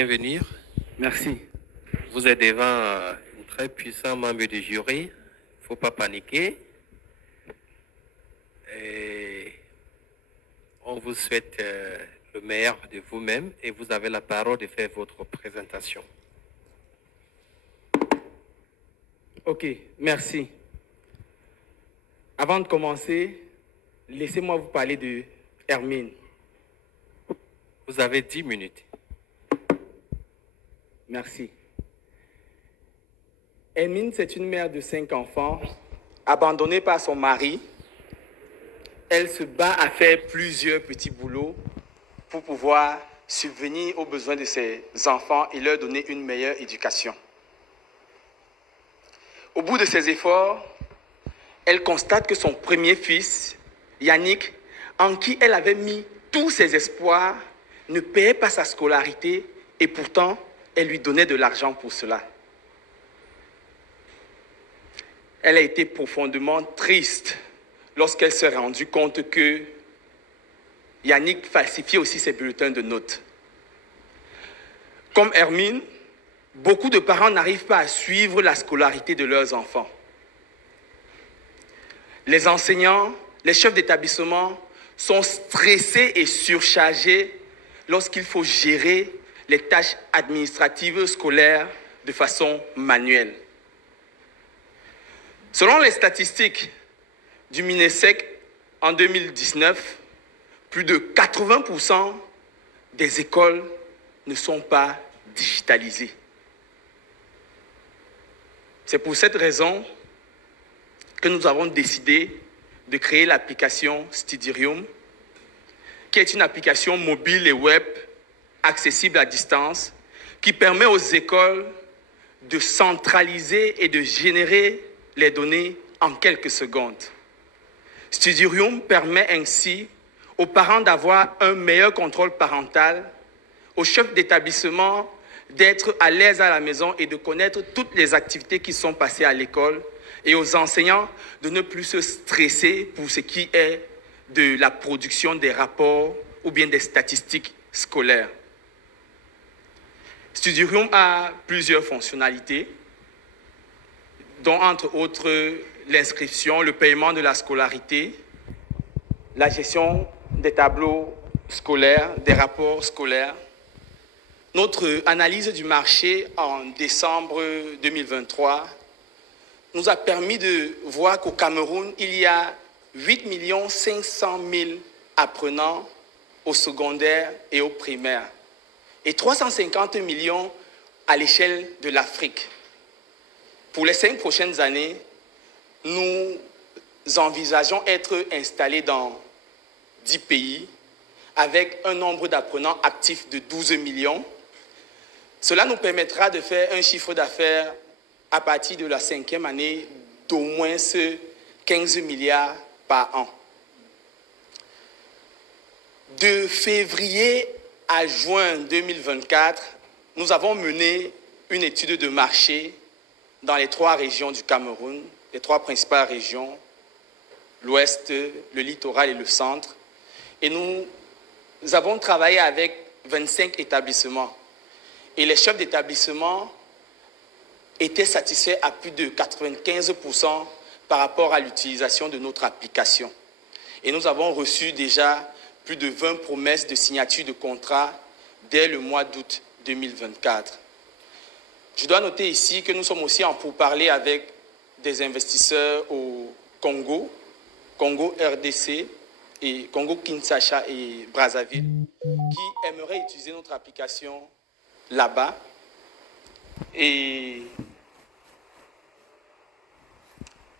Bienvenue. Merci. Vous êtes devant un très puissant membre du jury. Il ne faut pas paniquer. Et on vous souhaite le meilleur de vous-même et vous avez la parole de faire votre présentation. Ok, merci. Avant de commencer, laissez-moi vous parler de Hermine. Vous avez 10 minutes. Merci. Hermine, c'est une mère de 5 enfants, abandonnée par son mari. Elle se bat à faire plusieurs petits boulots pour pouvoir subvenir aux besoins de ses enfants et leur donner une meilleure éducation. Au bout de ses efforts, elle constate que son premier fils, Yannick, en qui elle avait mis tous ses espoirs, ne payait pas sa scolarité et pourtant, elle lui donnait de l'argent pour cela. Elle a été profondément triste lorsqu'elle s'est rendue compte que Yannick falsifiait aussi ses bulletins de notes. Comme Hermine, beaucoup de parents n'arrivent pas à suivre la scolarité de leurs enfants. Les enseignants, les chefs d'établissement sont stressés et surchargés lorsqu'il faut gérer les tâches administratives scolaires de façon manuelle. Selon les statistiques du MINESEC, en 2019, plus de 80% des écoles ne sont pas digitalisées. C'est pour cette raison que nous avons décidé de créer l'application Studierium, qui est une application mobile et web accessible à distance, qui permet aux écoles de centraliser et de générer les données en quelques secondes. Studierium permet ainsi aux parents d'avoir un meilleur contrôle parental, aux chefs d'établissement d'être à l'aise à la maison et de connaître toutes les activités qui sont passées à l'école, et aux enseignants de ne plus se stresser pour ce qui est de la production des rapports ou bien des statistiques scolaires. Studierium a plusieurs fonctionnalités, dont entre autres l'inscription, le paiement de la scolarité, la gestion des tableaux scolaires, des rapports scolaires. Notre analyse du marché en décembre 2023 nous a permis de voir qu'au Cameroun, il y a 8 500 000 apprenants au secondaire et au primaire et 350 millions à l'échelle de l'Afrique. Pour les 5 prochaines années, nous envisageons être installés dans 10 pays avec un nombre d'apprenants actifs de 12 millions. Cela nous permettra de faire un chiffre d'affaires à partir de la 5e année d'au moins 15 milliards par an. De février à juin 2024, nous avons mené une étude de marché dans les 3 régions du Cameroun, les 3 principales régions, l'ouest, le littoral et le centre. Et nous avons travaillé avec 25 établissements. Et les chefs d'établissement étaient satisfaits à plus de 95% par rapport à l'utilisation de notre application. Et nous avons reçu déjà plus de 20 promesses de signature de contrat dès le mois d'août 2024. Je dois noter ici que nous sommes aussi en pourparlers avec des investisseurs au Congo, Congo RDC, et Congo Kinshasa et Brazzaville, qui aimeraient utiliser notre application là-bas. Et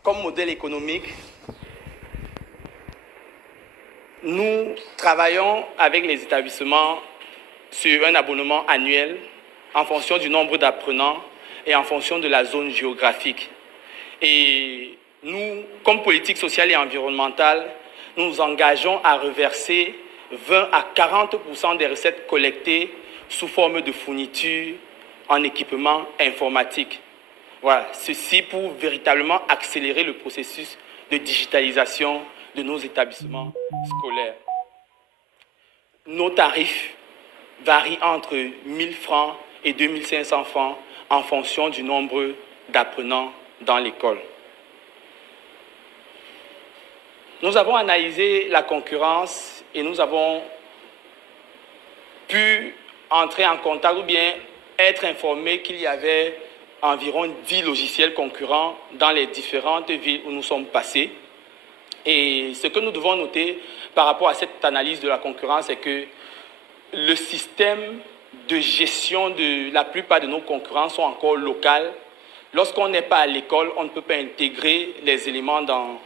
comme modèle économique, nous travaillons avec les établissements sur un abonnement annuel en fonction du nombre d'apprenants et en fonction de la zone géographique. Et nous, comme politique sociale et environnementale, nous nous engageons à reverser 20 à 40% des recettes collectées sous forme de fournitures en équipement informatique. Voilà, ceci pour véritablement accélérer le processus de digitalisation de nos établissements scolaires. Nos tarifs varie entre 1 000 francs et 2 500 francs en fonction du nombre d'apprenants dans l'école. Nous avons analysé la concurrence et nous avons pu entrer en contact ou bien être informés qu'il y avait environ 10 logiciels concurrents dans les différentes villes où nous sommes passés. Et ce que nous devons noter par rapport à cette analyse de la concurrence, c'est que le système de gestion de la plupart de nos concurrents sont encore locaux. Lorsqu'on n'est pas à l'école, on ne peut pas intégrer les éléments dans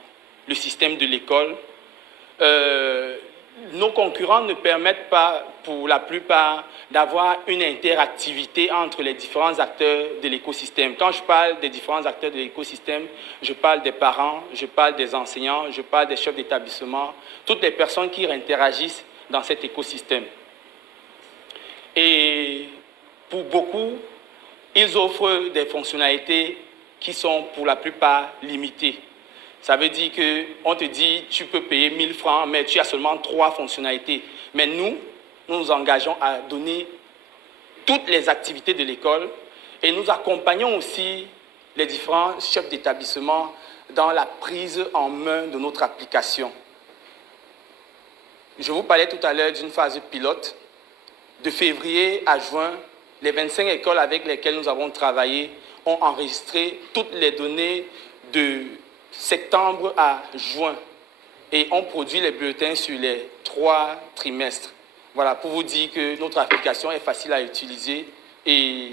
le système de l'école. Nos concurrents ne permettent pas, pour la plupart, d'avoir une interactivité entre les différents acteurs de l'écosystème. Quand je parle des différents acteurs de l'écosystème, je parle des parents, je parle des enseignants, je parle des chefs d'établissement, toutes les personnes qui interagissent dans cet écosystème. Et pour beaucoup, ils offrent des fonctionnalités qui sont pour la plupart limitées. Ça veut dire qu'on te dit, tu peux payer 1 000 francs, mais tu as seulement 3 fonctionnalités. Mais nous nous engageons à donner toutes les activités de l'école et nous accompagnons aussi les différents chefs d'établissement dans la prise en main de notre application. Je vous parlais tout à l'heure d'une phase pilote. De février à juin, les 25 écoles avec lesquelles nous avons travaillé ont enregistré toutes les données de septembre à juin et ont produit les bulletins sur les 3 trimestres. Voilà, pour vous dire que notre application est facile à utiliser et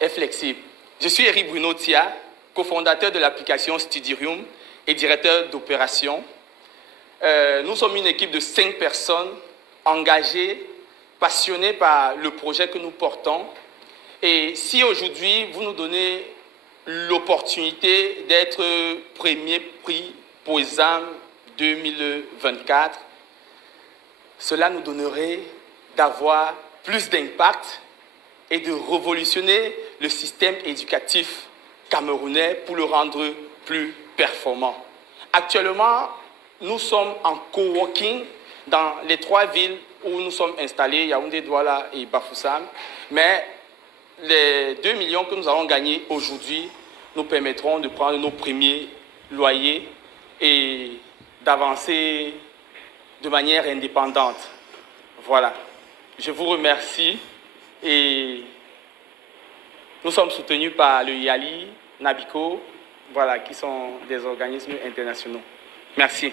est flexible. Je suis Eric Bruno Tia, cofondateur de l'application Studiroom et directeur d'opération. Nous sommes une équipe de 5 personnes engagées, passionnées par le projet que nous portons. Et si aujourd'hui, vous nous donnez l'opportunité d'être premier prix POSAM 2024, cela nous donnerait d'avoir plus d'impact et de révolutionner le système éducatif camerounais pour le rendre plus performant. Actuellement, nous sommes en coworking dans les 3 villes où nous sommes installés, Yaoundé, Douala et Bafoussam, mais les 2 millions que nous avons gagnés aujourd'hui nous permettront de prendre nos premiers loyers et d'avancer de manière indépendante. Voilà. Je vous remercie et nous sommes soutenus par le YALI, NABICO, voilà, qui sont des organismes internationaux. Merci.